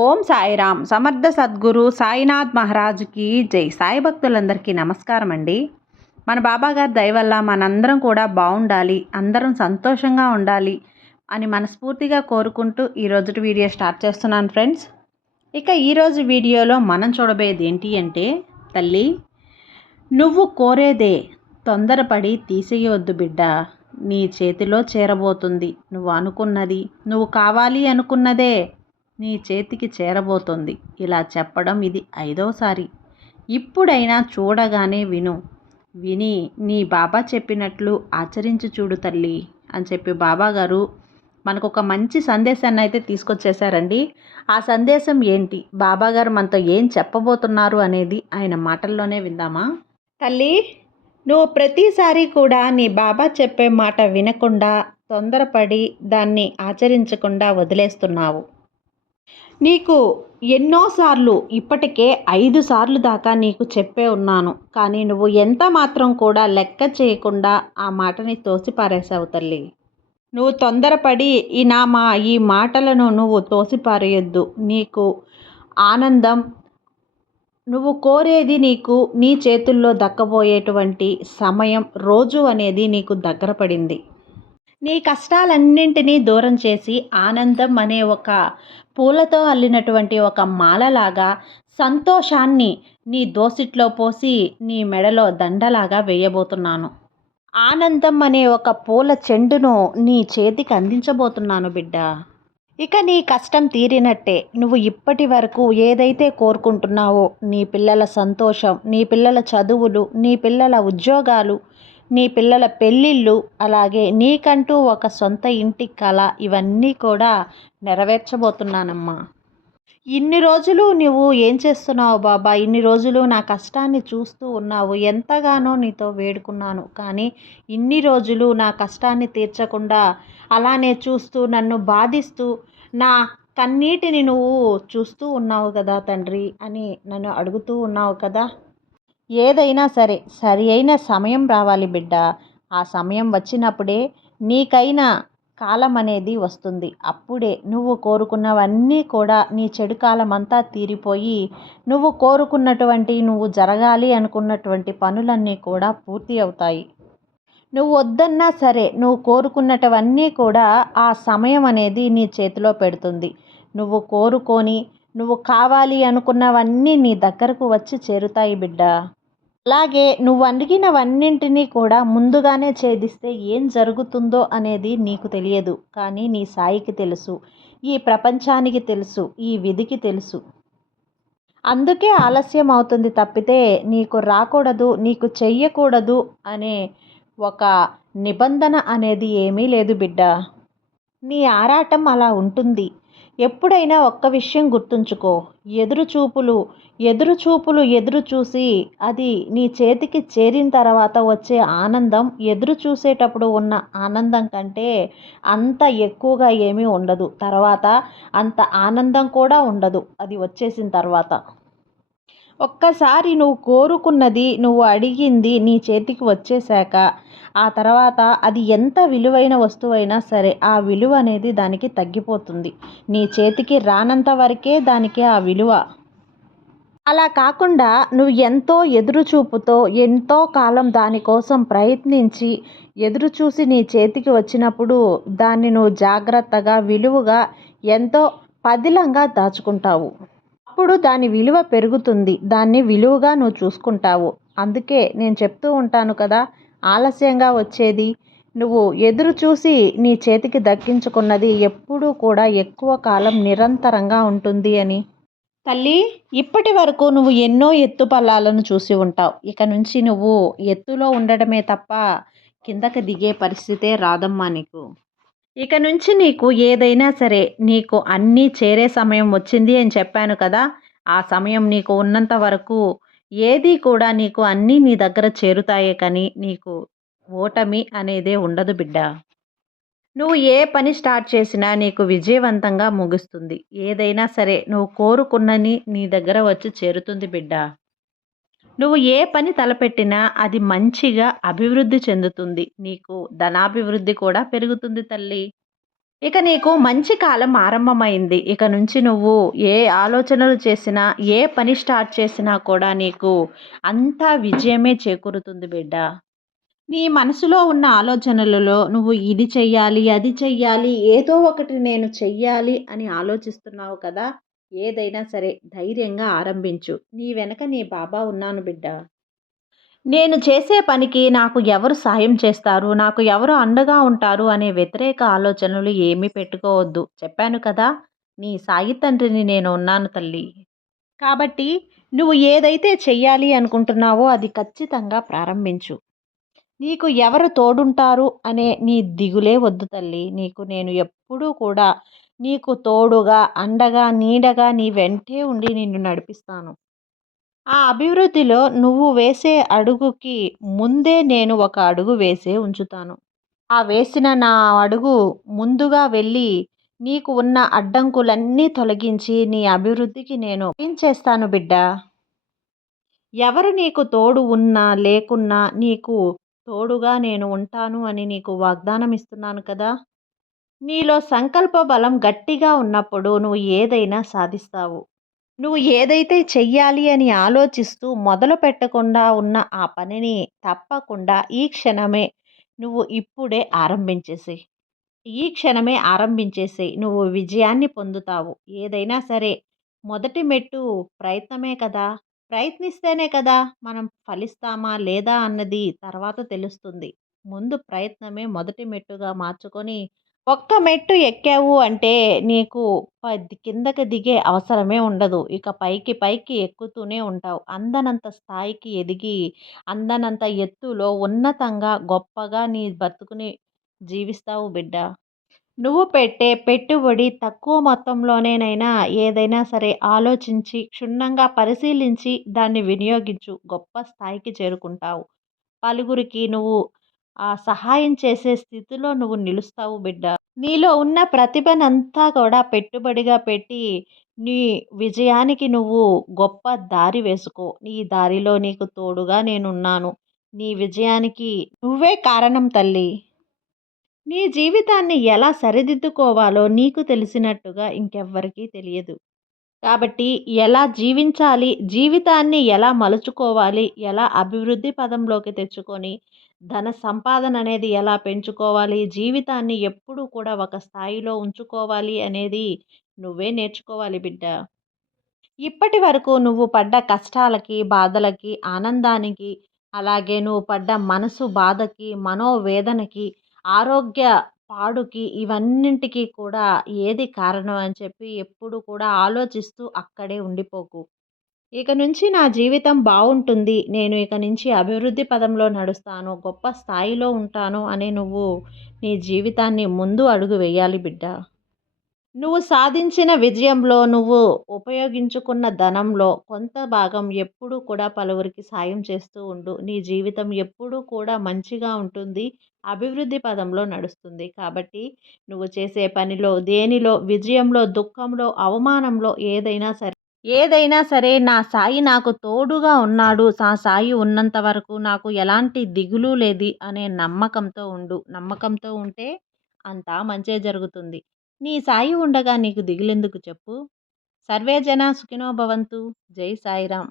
ఓం సాయిరామ్. సమర్థ సద్గురు సాయినాథ్ మహారాజుకి జై. సాయి భక్తులందరికీ నమస్కారం అండి. మన బాబాగారి దయవల్ల మనందరం కూడా బాగుండాలి అందరం సంతోషంగా ఉండాలి అని మనస్ఫూర్తిగా కోరుకుంటూ ఈరోజు వీడియో స్టార్ట్ చేస్తున్నాను ఫ్రెండ్స్. ఇక ఈరోజు వీడియోలో మనం చూడబోయేది ఏంటి అంటే తల్లి నువ్వు కోరేదే తొందరపడి తీసేయవద్దు బిడ్డ. నీ చేతిలో చేరబోతుంది. నువ్వు అనుకున్నది నువ్వు కావాలి అనుకున్నదే. నీ చేతికి చేరబోతోంది. ఇలా చెప్పడం ఇది ఐదోసారి ఇప్పుడైనా చూడగానే విను. విని నీ బాబా చెప్పినట్లు ఆచరించి చూడు తల్లి అని చెప్పి బాబాగారు మనకు ఒక మంచి సందేశాన్ని అయితే తీసుకొచ్చేసారండి ఆ సందేశం ఏంటి? బాబాగారు మనతో ఏం చెప్పబోతున్నారు అనేది ఆయన మాటల్లోనే విందామా? తల్లి నువ్వు ప్రతిసారి కూడా నీ బాబా చెప్పే మాట వినకుండా తొందరపడి దాన్ని ఆచరించకుండా వదిలేస్తున్నావు. నీకు ఎన్నోసార్లు ఇప్పటికే ఐదు సార్లు దాకా నీకు చెప్పే ఉన్నాను. కానీ నువ్వు ఎంత మాత్రం కూడా లెక్క చేయకుండా ఆ మాటని తోసిపారేసావు తల్లి. నువ్వు తొందరపడి ఈ నా మా ఈ మాటలను నువ్వు తోసిపారేయొద్దు. నీకు ఆనందం నువ్వు కోరేది నీకు నీ చేతుల్లో దక్కబోయేటువంటి సమయం రోజు అనేది నీకు దగ్గర పడింది. నీ కష్టాలన్నింటినీ దూరం చేసి ఆనందం అనే ఒక పూలతో అల్లినటువంటి ఒక మాలలాగా సంతోషాన్ని నీ దోసిట్లో పోసి నీ మెడలో దండలాగా వేయబోతున్నాను. ఆనందం అనే ఒక పూల చెండును నీ చేతికి అందించబోతున్నాను బిడ్డ. ఇక నీ కష్టం తీరినట్టే నువ్వు ఇప్పటి వరకు ఏదైతే కోరుకుంటున్నావో నీ పిల్లల సంతోషం నీ పిల్లల చదువులు నీ పిల్లల ఉద్యోగాలు నీ పిల్లల పెళ్ళిళ్ళు అలాగే నీకంటూ ఒక సొంత ఇంటి కళ ఇవన్నీ కూడా నెరవేర్చబోతున్నానమ్మా. ఇన్ని రోజులు నువ్వు ఏం చేస్తున్నావు బాబా? ఇన్ని రోజులు నా కష్టాన్ని చూస్తూ ఉన్నావు. ఎంతగానో నీతో వేడుకున్నాను. కానీ ఇన్ని రోజులు నా కష్టాన్ని తీర్చకుండా అలానే చూస్తూ నన్ను బాధిస్తూ నా కన్నీటిని నువ్వు చూస్తూ ఉన్నావు కదా తండ్రి అని నన్ను అడుగుతూ ఉన్నావు కదా. ఏదైనా సరే సరి అయిన సమయం రావాలి బిడ్డ. ఆ సమయం వచ్చినప్పుడే నీకైనా కాలం అనేది వస్తుంది. అప్పుడే నువ్వు కోరుకున్నవన్నీ కూడా నీ చెడు కాలం అంతా తీరిపోయి నువ్వు కోరుకున్నటువంటి నువ్వు జరగాలి అనుకున్నటువంటి పనులన్నీ కూడా పూర్తి అవుతాయి. నువ్వు వద్దన్నా సరే నువ్వు కోరుకున్నటువన్నీ కూడా ఆ సమయం అనేది నీ చేతిలో పెడుతుంది. నువ్వు కోరుకొని నువ్వు కావాలి అనుకున్నవన్నీ నీ దగ్గరకు వచ్చి చేరుతాయి బిడ్డ. అలాగే నువ్వు అడిగినవన్నింటినీ కూడా ముందుగానే ఛేదిస్తే ఏం జరుగుతుందో అనేది నీకు తెలియదు కానీ నీ సాయికి తెలుసు ఈ ప్రపంచానికి తెలుసు ఈ విధికి తెలుసు. అందుకే ఆలస్యం అవుతుంది తప్పితే నీకు రాకూడదు నీకు చెయ్యకూడదు అనే ఒక నిబంధన అనేది ఏమీ లేదు బిడ్డ. నీ ఆరాటం అలా ఉంటుంది. ఎప్పుడైనా ఒక్క విషయం గుర్తుంచుకో. ఎదురు చూపులు ఎదురు చూపులు ఎదురు చూసి అది నీ చేతికి చేరిన తర్వాత వచ్చే ఆనందం ఎదురు చూసేటప్పుడు ఉన్న ఆనందం కంటే అంత ఎక్కువగా ఏమీ ఉండదు. తర్వాత అంత ఆనందం కూడా ఉండదు. అది వచ్చేసిన తర్వాత. ఒక్కసారి నువ్వు కోరుకున్నది నువ్వు అడిగింది నీ చేతికి వచ్చేసాక ఆ తర్వాత అది ఎంత విలువైన వస్తువైనా సరే ఆ విలువ అనేది దానికి తగ్గిపోతుంది. నీ చేతికి రానంత వరకే దానికి ఆ విలువ. అలా కాకుండా నువ్వు ఎంతో ఎదురుచూపుతో ఎంతో కాలం దానికోసం ప్రయత్నించి ఎదురు చూసి నీ చేతికి వచ్చినప్పుడు దాన్ని నువ్వు జాగ్రత్తగా విలువగా ఎంతో పదిలంగా దాచుకుంటావు. అప్పుడు దాని విలువ పెరుగుతుంది. దాన్ని విలువగా నువ్వు చూసుకుంటావు. అందుకే నేను చెప్తూ ఉంటాను కదా ఆలస్యంగా వచ్చేది. నువ్వు ఎదురు చూసి నీ చేతికి దక్కించుకున్నది ఎప్పుడూ కూడా ఎక్కువ కాలం నిరంతరంగా ఉంటుంది అని. తల్లి ఇప్పటి వరకు నువ్వు ఎన్నో ఎత్తు పల్లాలను చూసి ఉంటావు. ఇక నుంచి నువ్వు ఎత్తులో ఉండడమే తప్ప కిందకి దిగే పరిస్థితే రాదమ్మా నీకు. ఇక నుంచి నీకు ఏదైనా సరే నీకు అన్నీ చేరే సమయం వచ్చింది అని చెప్పాను కదా ఆ సమయం నీకు ఉన్నంత వరకు ఏది కూడా నీకు అన్నీ నీ దగ్గర చేరుతాయే కానీ నీకు ఓటమి అనేదే ఉండదు బిడ్డ. నువ్వు ఏ పని స్టార్ట్ చేసినా నీకు విజయవంతంగా ముగుస్తుంది. ఏదైనా సరే నువ్వు కోరుకున్నని నీ దగ్గర వచ్చి చేరుతుంది బిడ్డ. నువ్వు ఏ పని తలపెట్టినా అది మంచిగా అభివృద్ధి చెందుతుంది. నీకు ధనాభివృద్ధి కూడా పెరుగుతుంది తల్లి. ఇక నీకు మంచి కాలం ఆరంభమైంది. ఇక నుంచి నువ్వు ఏ ఆలోచనలు చేసినా ఏ పని స్టార్ట్ చేసినా కూడా నీకు అంతా విజయమే చేకూరుతుంది బిడ్డ. నీ మనసులో ఉన్న ఆలోచనలలో నువ్వు ఇది చెయ్యాలి అది చెయ్యాలి ఏదో ఒకటి నేను చెయ్యాలి అని ఆలోచిస్తున్నావు కదా. ఏదైనా సరే ధైర్యంగా ఆరంభించు. నీ వెనక నీ బాబా ఉన్నాను బిడ్డ. నేను చేసే పనికి నాకు ఎవరు సాయం చేస్తారు? నాకు ఎవరు అండగా ఉంటారు? అనే వ్యతిరేక ఆలోచనలు ఏమీ పెట్టుకోవద్దు. చెప్పాను కదా నీ సాయి తండ్రిని నేను ఉన్నాను తల్లి. కాబట్టి నువ్వు ఏదైతే చెయ్యాలి అనుకుంటున్నావో అది ఖచ్చితంగా ప్రారంభించు. నీకు ఎవరు తోడుంటారు అనే నీ దిగులే వద్దు తల్లి. నీకు నేను ఎప్పుడూ కూడా నీకు తోడుగా అండగా నీడగా నీ వెంటే ఉండి నిన్ను నడిపిస్తాను. ఆ అభివృద్ధిలో నువ్వు వేసే అడుగుకి ముందే నేను ఒక అడుగు వేసే ఉంచుతాను. ఆ వేసిన నా అడుగు ముందుగా వెళ్ళి నీకు ఉన్న అడ్డంకులన్నీ తొలగించి నీ అభివృద్ధికి నేను ఏం చేస్తాను బిడ్డ? ఎవరు నీకు తోడు ఉన్నా లేకున్నా నీకు తోడుగా నేను ఉంటాను అని నీకు వాగ్దానం ఇస్తున్నాను కదా? నీలో సంకల్ప బలం గట్టిగా ఉన్నప్పుడు నువ్వు ఏదైనా సాధిస్తావు. నువ్వు ఏదైతే చెయ్యాలి అని ఆలోచిస్తూ మొదలు పెట్టకుండా ఉన్న ఆ పనిని తప్పకుండా ఈ క్షణమే నువ్వు ఇప్పుడే ఆరంభించేసి ఈ క్షణమే ఆరంభించేసి నువ్వు విజయాన్ని పొందుతావు. ఏదైనా సరే మొదటి మెట్టు ప్రయత్నమే కదా. ప్రయత్నిస్తేనే కదా మనం ఫలిస్తామా లేదా అన్నది తర్వాత తెలుస్తుంది. ముందు ప్రయత్నమే మొదటి మెట్టుగా మార్చుకొని ఒక్క మెట్టు ఎక్కావు అంటే నీకు పది కిందకి దిగే అవసరమే ఉండదు. ఇక పైకి పైకి ఎక్కుతూనే ఉంటావు. అందనంత స్థాయికి ఎదిగి అందనంత ఎత్తులో ఉన్నతంగా గొప్పగా నీ బతుకుని జీవిస్తావు బిడ్డ. నువ్వు పెట్టే పెట్టుబడి తక్కువ మొత్తంలోనేనైనా ఏదైనా సరే ఆలోచించి క్షుణ్ణంగా పరిశీలించి దాన్ని వినియోగించు. గొప్ప స్థాయికి చేరుకుంటావు. పలుగురికి నువ్వు ఆ సహాయం చేసే స్థితిలో నువ్వు నిలుస్తావు బిడ్డ. నీలో ఉన్న ప్రతిభనంతా కూడా పెట్టుబడిగా పెట్టి నీ విజయానికి నువ్వు గొప్ప దారి వేసుకో. నీ దారిలో నీకు తోడుగా నేనున్నాను. నీ విజయానికి నువ్వే కారణం తల్లి. నీ జీవితాన్ని ఎలా సరిదిద్దుకోవాలో నీకు తెలిసినట్టుగా ఇంకెవ్వరికీ తెలియదు. కాబట్టి ఎలా జీవించాలి జీవితాన్ని ఎలా మలుచుకోవాలి ఎలా అభివృద్ధి పదంలోకి తెచ్చుకొని ధన సంపాదన అనేది ఎలా పెంచుకోవాలి? జీవితాన్ని ఎప్పుడు కూడా ఒక స్థాయిలో ఉంచుకోవాలి అనేది నువ్వే నేర్చుకోవాలి బిడ్డ. ఇప్పటి వరకు నువ్వు పడ్డ కష్టాలకి బాధలకి ఆనందానికి అలాగే నువ్వు పడ్డ మనసు బాధకి మనోవేదనకి ఆరోగ్య పాడుకి ఇవన్నింటికి కూడా ఏది కారణం అని చెప్పి ఎప్పుడు కూడా ఆలోచిస్తూ అక్కడే ఉండిపోకు. ఇక నుంచి నా జీవితం బాగుంటుంది నేను ఇక నుంచి అభివృద్ధి పదంలో నడుస్తాను. గొప్ప స్థాయిలో ఉంటాను అని నువ్వు నీ జీవితాన్ని ముందు అడుగు వేయాలి బిడ్డ. నువ్వు సాధించిన విజయంలో నువ్వు ఉపయోగించుకున్న ధనంలో కొంత భాగం ఎప్పుడూ కూడా పలువురికి సాయం చేస్తూ ఉండు. నీ జీవితం ఎప్పుడూ కూడా మంచిగా ఉంటుంది. అభివృద్ధి పదంలో నడుస్తుంది. కాబట్టి నువ్వు చేసే పనిలో దేనిలో విజయంలో దుఃఖంలో అవమానంలో ఏదైనా సరే ఏదైనా సరే నా సాయి నాకు తోడుగా ఉన్నాడు. నా సాయి ఉన్నంత వరకు నాకు ఎలాంటి దిగులు లేదు అనే నమ్మకంతో ఉండు. నమ్మకంతో ఉంటే అంతా మంచే జరుగుతుంది. నీ సాయి ఉండగా నీకు దిగులెందుకు చెప్పు? సర్వే సుఖినోభవంతు సుఖినో భవంతు. జై సాయిరామ్.